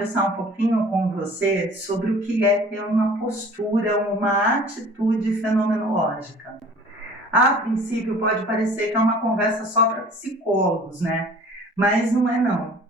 conversar um pouquinho com você sobre o que é ter uma postura, uma atitude fenomenológica. A princípio pode parecer que é uma conversa só para psicólogos, né? Mas não é não.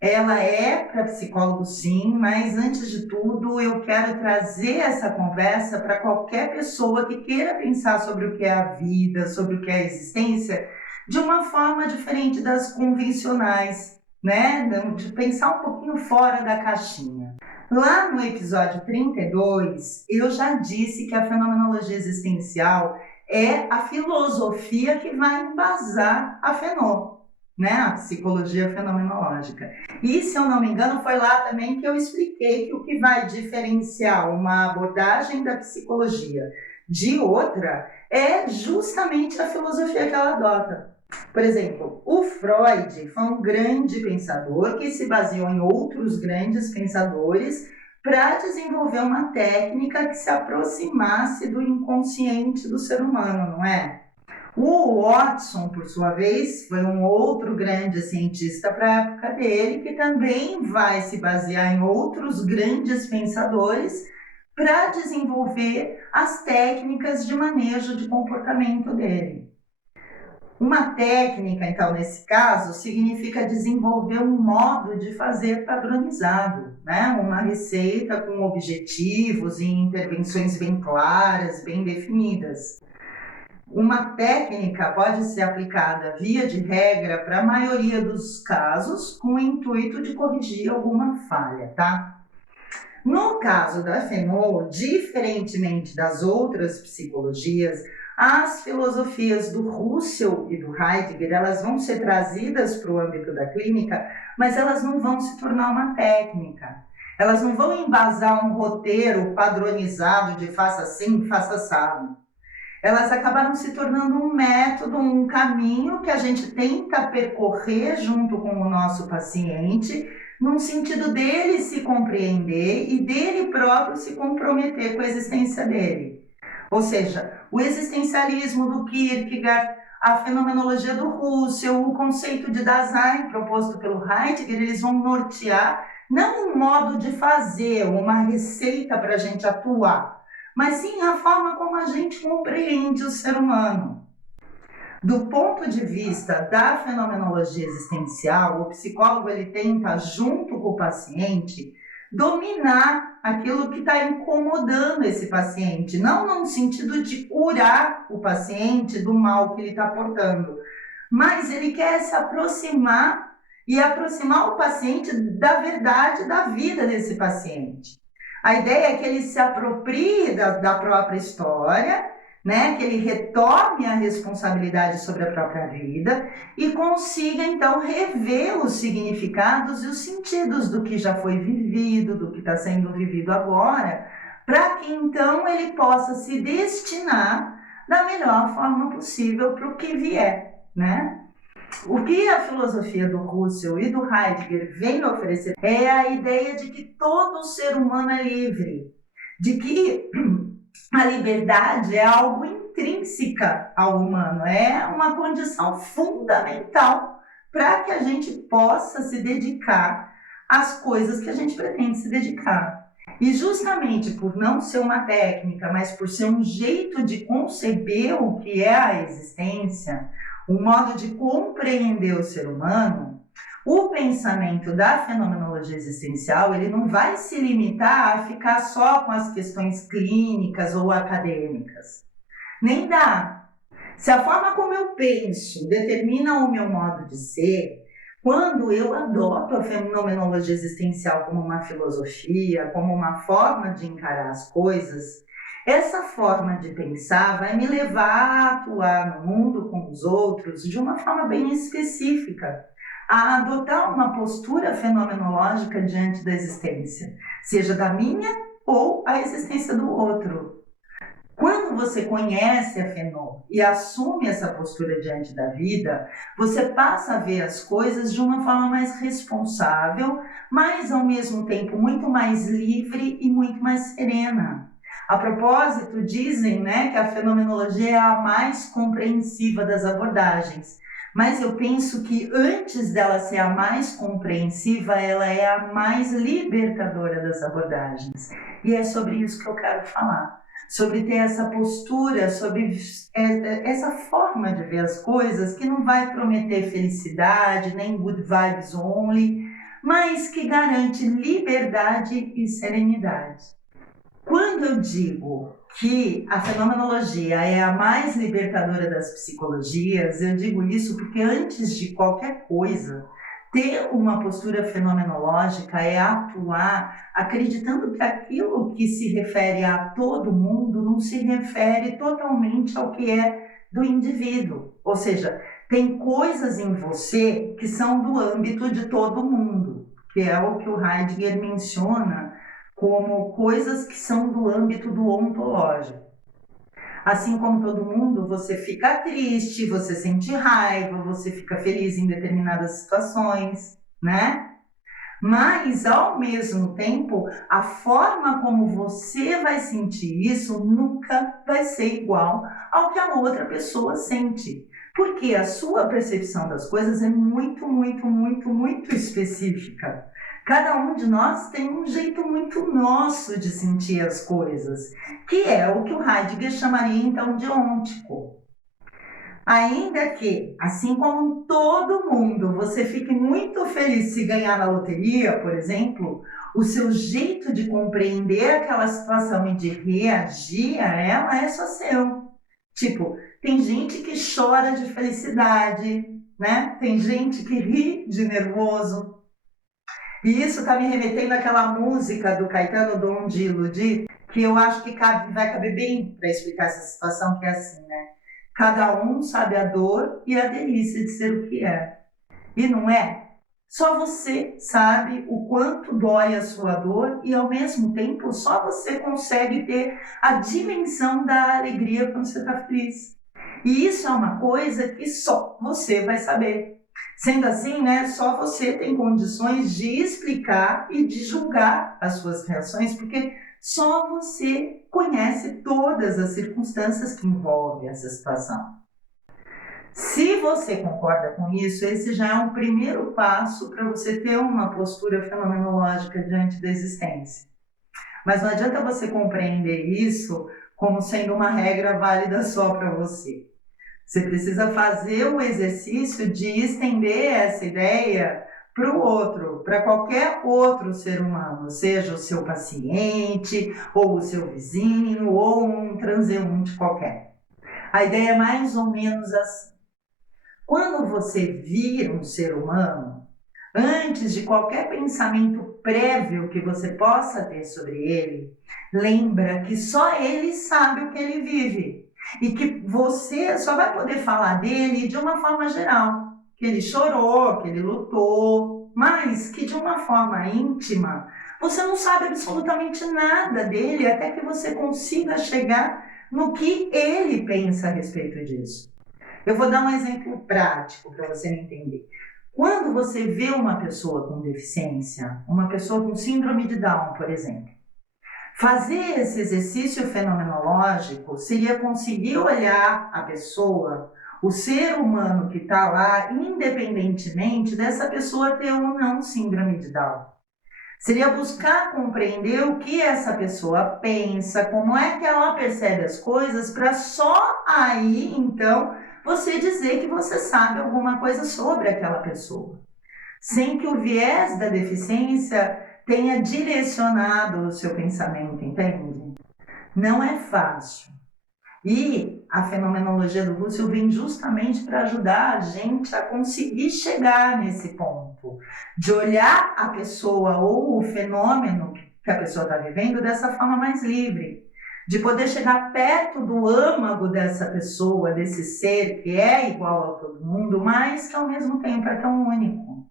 Ela é para psicólogos sim, mas antes de tudo eu quero trazer essa conversa para qualquer pessoa que queira pensar sobre o que é a vida, sobre o que é a existência, de uma forma diferente das convencionais, né? De pensar um pouquinho fora da caixinha. Lá no episódio 32, eu já disse que a fenomenologia existencial é a filosofia que vai embasar a Fenô, né? A psicologia fenomenológica. E, se eu não me engano, foi lá também que eu expliquei que o que vai diferenciar uma abordagem da psicologia de outra é justamente a filosofia que ela adota. Por exemplo, o Freud foi um grande pensador que se baseou em outros grandes pensadores para desenvolver uma técnica que se aproximasse do inconsciente do ser humano, não é? O Watson, por sua vez, foi um outro grande cientista para a época dele, que também vai se basear em outros grandes pensadores para desenvolver as técnicas de manejo de comportamento dele. Uma técnica, então, nesse caso, significa desenvolver um modo de fazer padronizado, né? Uma receita com objetivos e intervenções bem claras, bem definidas. Uma técnica pode ser aplicada via de regra para a maioria dos casos, com o intuito de corrigir alguma falha, tá? No caso da Fenô, diferentemente das outras psicologias, as filosofias do Russell e do Heidegger, elas vão ser trazidas para o âmbito da clínica, mas elas não vão se tornar uma técnica. Elas não vão embasar um roteiro padronizado de faça assim, faça assado. Elas acabaram se tornando um método, um caminho que a gente tenta percorrer junto com o nosso paciente, num sentido dele se compreender e dele próprio se comprometer com a existência dele. Ou seja, o existencialismo do Kierkegaard, a fenomenologia do Russell, o conceito de Dasein proposto pelo Heidegger, eles vão nortear não um modo de fazer, uma receita para a gente atuar, mas sim a forma como a gente compreende o ser humano. Do ponto de vista da fenomenologia existencial, o psicólogo ele tenta, junto com o paciente, dominar aquilo que está incomodando esse paciente, não no sentido de curar o paciente do mal que ele está portando, mas ele quer se aproximar e aproximar o paciente da verdade da vida desse paciente. A ideia é que ele se aproprie da própria história, né? Que ele retome a responsabilidade sobre a própria vida e consiga, então, rever os significados e os sentidos do que já foi vivido, do que está sendo vivido agora, para que, então, ele possa se destinar da melhor forma possível para o que vier, né? O que a filosofia do Russell e do Heidegger vem oferecer é a ideia de que todo ser humano é livre, de que a liberdade é algo intrínseca ao humano, é uma condição fundamental para que a gente possa se dedicar às coisas que a gente pretende se dedicar. E justamente por não ser uma técnica, mas por ser um jeito de conceber o que é a existência, um modo de compreender o ser humano, o pensamento da fenomenologia existencial ele não vai se limitar a ficar só com as questões clínicas ou acadêmicas. Nem dá. Se a forma como eu penso determina o meu modo de ser, quando eu adoto a fenomenologia existencial como uma filosofia, como uma forma de encarar as coisas, essa forma de pensar vai me levar a atuar no mundo com os outros de uma forma bem específica, a adotar uma postura fenomenológica diante da existência, seja da minha ou a existência do outro. Quando você conhece a Fenô e assume essa postura diante da vida, você passa a ver as coisas de uma forma mais responsável, mas ao mesmo tempo muito mais livre e muito mais serena. A propósito, dizem, né, que a fenomenologia é a mais compreensiva das abordagens, Mas eu penso que antes dela ser a mais compreensiva, ela é a mais libertadora das abordagens. E é sobre isso que eu quero falar. Sobre ter essa postura, sobre essa forma de ver as coisas que não vai prometer felicidade, nem good vibes only, mas que garante liberdade e serenidade. Quando eu digo que a fenomenologia é a mais libertadora das psicologias, eu digo isso porque antes de qualquer coisa, ter uma postura fenomenológica é atuar acreditando que aquilo que se refere a todo mundo não se refere totalmente ao que é do indivíduo. Ou seja, tem coisas em você que são do âmbito de todo mundo, que é o que o Heidegger menciona como coisas que são do âmbito do ontológico. Assim como todo mundo, você fica triste, você sente raiva, você fica feliz em determinadas situações, né? Mas, ao mesmo tempo, a forma como você vai sentir isso nunca vai ser igual ao que a outra pessoa sente. Porque a sua percepção das coisas é muito, muito, muito, muito específica. Cada um de nós tem um jeito muito nosso de sentir as coisas, que é o que o Heidegger chamaria então de ôntico. Ainda que, assim como todo mundo, você fique muito feliz se ganhar na loteria, por exemplo, o seu jeito de compreender aquela situação e de reagir a ela é só seu. Tipo, tem gente que chora de felicidade, né? Tem gente que ri de nervoso. E isso está me remetendo àquela música do Caetano Dom de Iludir, que eu acho que vai caber bem para explicar essa situação, que é assim, né? Cada um sabe a dor e a delícia de ser o que é. E não é? Só você sabe o quanto dói a sua dor e, ao mesmo tempo, só você consegue ter a dimensão da alegria quando você está feliz. E isso é uma coisa que só você vai saber. Sendo assim, né, só você tem condições de explicar e de julgar as suas reações, porque só você conhece todas as circunstâncias que envolvem essa situação. Se você concorda com isso, esse já é um primeiro passo para você ter uma postura fenomenológica diante da existência. Mas não adianta você compreender isso como sendo uma regra válida só para você. Você precisa fazer o exercício de estender essa ideia para o outro, para qualquer outro ser humano, seja o seu paciente, ou o seu vizinho, ou um transeunte qualquer. A ideia é mais ou menos assim. Quando você vira um ser humano, antes de qualquer pensamento prévio que você possa ter sobre ele, lembra que só ele sabe o que ele vive. E que você só vai poder falar dele de uma forma geral. Que ele chorou, que ele lutou, mas que de uma forma íntima, você não sabe absolutamente nada dele até que você consiga chegar no que ele pensa a respeito disso. Eu vou dar um exemplo prático para você entender. Quando você vê uma pessoa com deficiência, uma pessoa com síndrome de Down, por exemplo, fazer esse exercício fenomenológico seria conseguir olhar a pessoa, o ser humano que está lá, independentemente dessa pessoa ter ou não síndrome de Down. Seria buscar compreender o que essa pessoa pensa, como é que ela percebe as coisas, para só aí, então, você dizer que você sabe alguma coisa sobre aquela pessoa. Sem que o viés da deficiência tenha direcionado o seu pensamento, entende? Não é fácil. E a fenomenologia do Husserl vem justamente para ajudar a gente a conseguir chegar nesse ponto, de olhar a pessoa ou o fenômeno que a pessoa está vivendo dessa forma mais livre, de poder chegar perto do âmago dessa pessoa, desse ser que é igual a todo mundo, mas que ao mesmo tempo é tão único.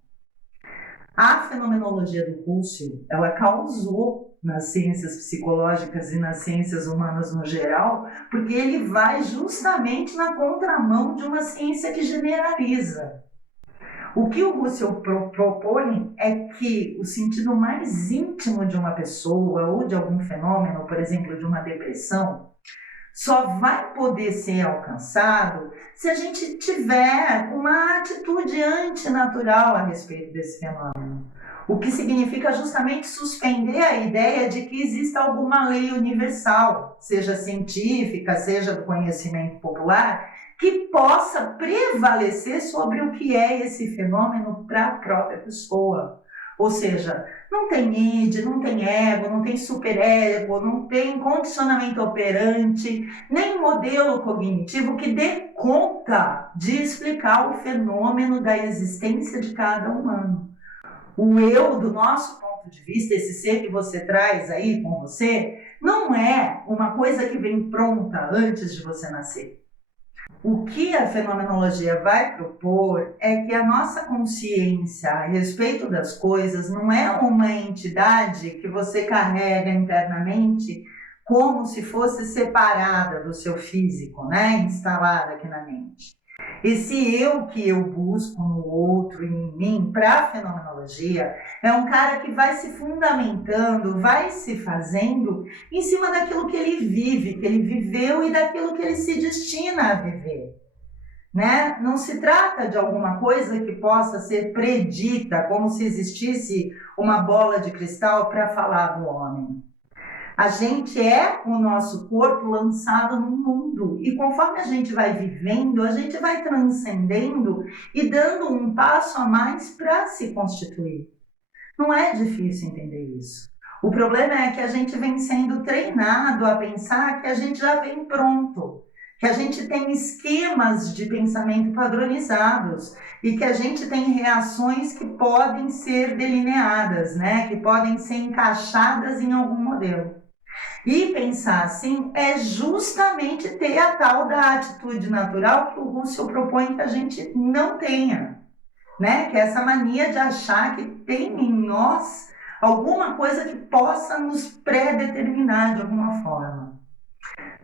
A fenomenologia do Husserl, ela causou nas ciências psicológicas e nas ciências humanas no geral, porque ele vai justamente na contramão de uma ciência que generaliza. O que o Husserl propõe é que o sentido mais íntimo de uma pessoa ou de algum fenômeno, por exemplo, de uma depressão, só vai poder ser alcançado se a gente tiver uma atitude antinatural a respeito desse fenômeno. O que significa justamente suspender a ideia de que exista alguma lei universal, seja científica, seja do conhecimento popular, que possa prevalecer sobre o que é esse fenômeno para a própria pessoa. Ou seja, não tem id, não tem ego, não tem superego, não tem condicionamento operante, nem modelo cognitivo que dê conta de explicar o fenômeno da existência de cada humano. O eu, do nosso ponto de vista, esse ser que você traz aí com você, não é uma coisa que vem pronta antes de você nascer. O que a fenomenologia vai propor é que a nossa consciência a respeito das coisas não é uma entidade que você carrega internamente como se fosse separada do seu físico, né? Instalada aqui na mente. Esse eu que eu busco no outro e em mim, para a fenomenologia, é um cara que vai se fundamentando, vai se fazendo em cima daquilo que ele vive, que ele viveu e daquilo que ele se destina a viver. Né? Não se trata de alguma coisa que possa ser predita, como se existisse uma bola de cristal para falar do homem. A gente é o nosso corpo lançado no mundo e conforme a gente vai vivendo, a gente vai transcendendo e dando um passo a mais para se constituir. Não é difícil entender isso. O problema é que a gente vem sendo treinado a pensar que a gente já vem pronto, que a gente tem esquemas de pensamento padronizados e que a gente tem reações que podem ser delineadas, né? Que podem ser encaixadas em algum modelo. E pensar assim é justamente ter a tal da atitude natural que o Russell propõe que a gente não tenha, né? Que é essa mania de achar que tem em nós alguma coisa que possa nos pré-determinar de alguma forma.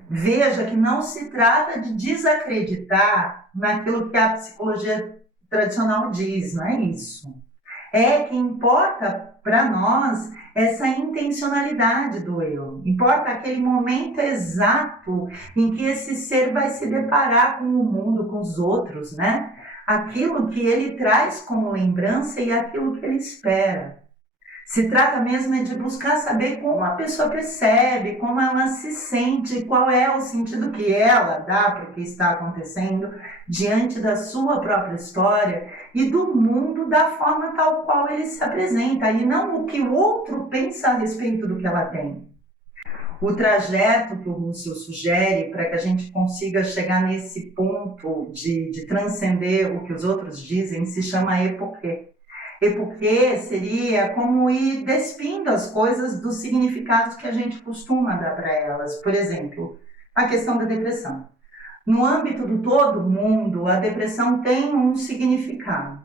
Veja que não se trata de desacreditar naquilo que a psicologia tradicional diz, não é isso. É que importa para nós essa intencionalidade do eu. Importa aquele momento exato em que esse ser vai se deparar com o mundo, com os outros, né? Aquilo que ele traz como lembrança e aquilo que ele espera. Se trata mesmo de buscar saber como a pessoa percebe, como ela se sente, qual é o sentido que ela dá para o que está acontecendo diante da sua própria história e do mundo da forma tal qual ele se apresenta, e não o que o outro pensa a respeito do que ela tem. O trajeto que o Russell sugere para que a gente consiga chegar nesse ponto de transcender o que os outros dizem se chama epoquê. Epoquê seria como ir despindo as coisas dos significados que a gente costuma dar para elas. Por exemplo, a questão da depressão. No âmbito do todo mundo, a depressão tem um significado.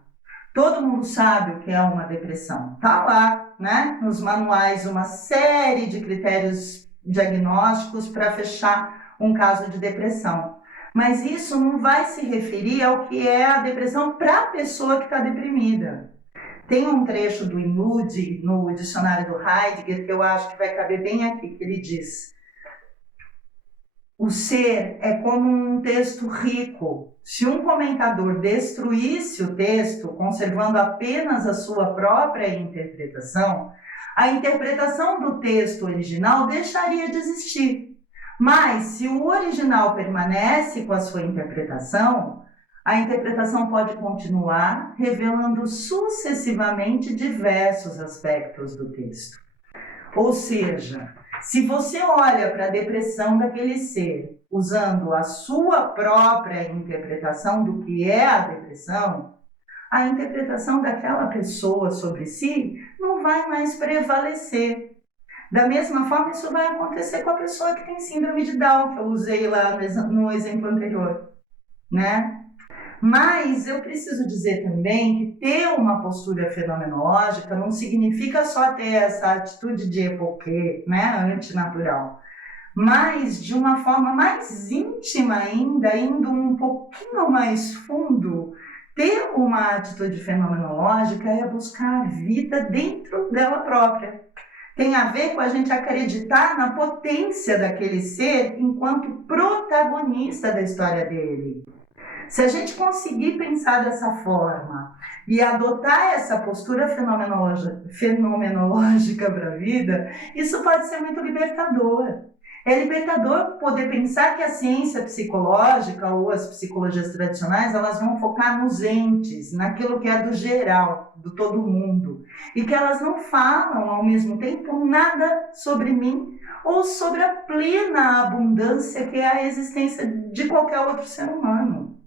Todo mundo sabe o que é uma depressão. Está lá, né, nos manuais, uma série de critérios diagnósticos para fechar um caso de depressão. Mas isso não vai se referir ao que é a depressão para a pessoa que está deprimida. Tem um trecho do Inude, no dicionário do Heidegger, que eu acho que vai caber bem aqui, que ele diz: o ser é como um texto rico. Se um comentador destruísse o texto, conservando apenas a sua própria interpretação, a interpretação do texto original deixaria de existir. Mas, se o original permanece com a sua interpretação, a interpretação pode continuar revelando sucessivamente diversos aspectos do texto. Ou seja, se você olha para a depressão daquele ser usando a sua própria interpretação do que é a depressão, a interpretação daquela pessoa sobre si não vai mais prevalecer. Da mesma forma, isso vai acontecer com a pessoa que tem síndrome de Down, que eu usei lá no exemplo anterior, né? Mas eu preciso dizer também que ter uma postura fenomenológica não significa só ter essa atitude de epoquê, né, antinatural, mas de uma forma mais íntima ainda, indo um pouquinho mais fundo. Ter uma atitude fenomenológica é buscar a vida dentro dela própria. Tem a ver com a gente acreditar na potência daquele ser enquanto protagonista da história dele. Se a gente conseguir pensar dessa forma e adotar essa postura fenomenológica para a vida, isso pode ser muito libertador. É libertador poder pensar que a ciência psicológica ou as psicologias tradicionais, elas vão focar nos entes, naquilo que é do geral, do todo mundo, e que elas não falam ao mesmo tempo nada sobre mim ou sobre a plena abundância que é a existência de qualquer outro ser humano.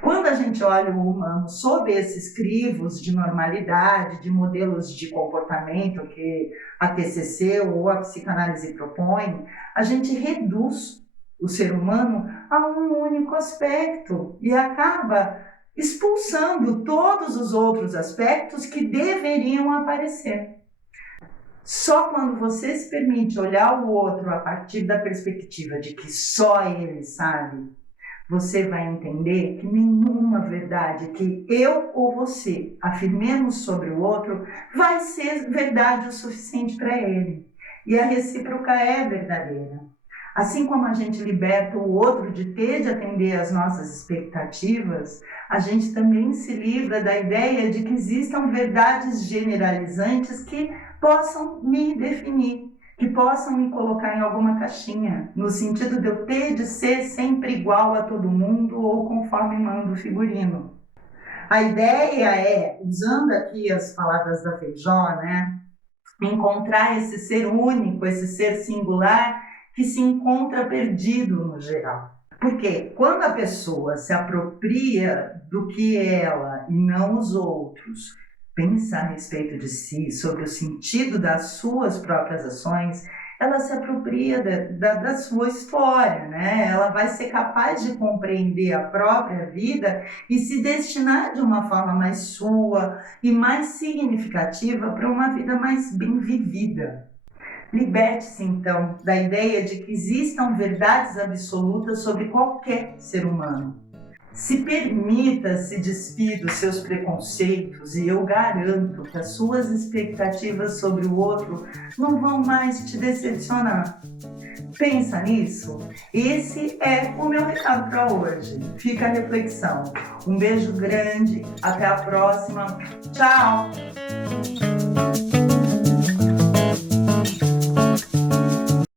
Quando a gente olha o humano sob esses crivos de normalidade, de modelos de comportamento que a TCC ou a psicanálise propõe, a gente reduz o ser humano a um único aspecto e acaba expulsando todos os outros aspectos que deveriam aparecer. Só quando você se permite olhar o outro a partir da perspectiva de que só ele sabe, você vai entender que nenhuma verdade que eu ou você afirmemos sobre o outro vai ser verdade o suficiente para ele. E a recíproca é verdadeira. Assim como a gente liberta o outro de ter de atender às nossas expectativas, a gente também se livra da ideia de que existam verdades generalizantes que possam me definir, que possam me colocar em alguma caixinha, no sentido de eu ter de ser sempre igual a todo mundo ou conforme manda o figurino. A ideia é, usando aqui as palavras da Feijó, né, encontrar esse ser único, esse ser singular que se encontra perdido no geral. Porque quando a pessoa se apropria do que ela e não os outros pensa a respeito de si, sobre o sentido das suas próprias ações, ela se apropria da sua história, né? Ela vai ser capaz de compreender a própria vida e se destinar de uma forma mais sua e mais significativa para uma vida mais bem vivida. Liberte-se, então, da ideia de que existam verdades absolutas sobre qualquer ser humano. Se permita se despir dos seus preconceitos e eu garanto que as suas expectativas sobre o outro não vão mais te decepcionar. Pensa nisso? Esse é o meu recado para hoje. Fica a reflexão. Um beijo grande, até a próxima. Tchau!